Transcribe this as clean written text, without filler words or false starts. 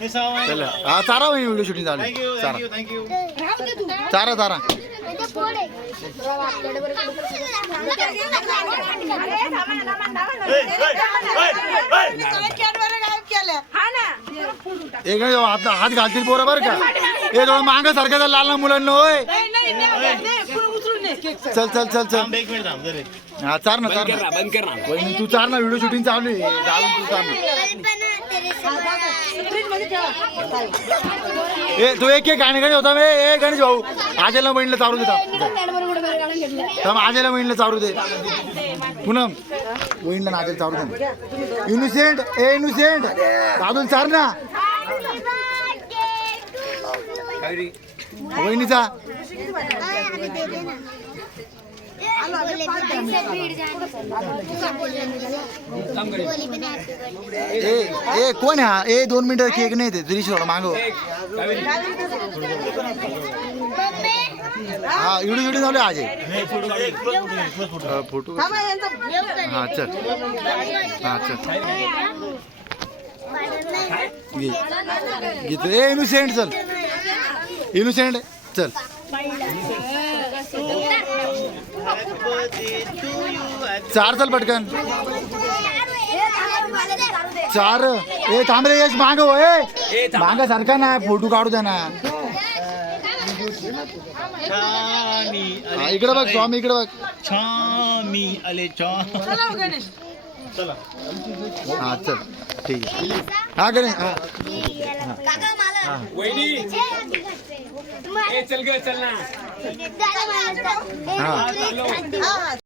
चला हा चारा व्हिडिओ शूटिंग चालू चारा चारा चारा एक हात घालतील पोरं बरं का हे थोडं मांग सारखं लाल ना मुलांना होय चल चल चल चल हा चार ना चार ना वहिनी तू चार ना व्हिडिओ शूटिंग चालू आहे तू चार ना ए तू एक एक गाणे गाणे होता ए गणेश भाऊ आजेला बहिणीला चालू दे आजेला बहिणीला चालू दे पूनम बहिणीला नाचेला चालू दे इनोसेंट ए इनोसेंट दादून चार ना वहिनीचा ए कोण हा ए 2 मिनिटं केक नाही ते तरी सोडा मागव हा व्हिडिओ व्हिडिओ चालू आज फोटो हा चल हा चल गीत ए इनोसेंट चल इनोसेंट चल चार चल पटकन चार ए थांब रे यश माग हो ए मागा सारखा ना फोटो काढू द्या ना इकडे बघ स्वामी इकडे बघ छामी आले चला हा चल ठीक आहे हा गणेश हा वहिनी चल ग चल ना हा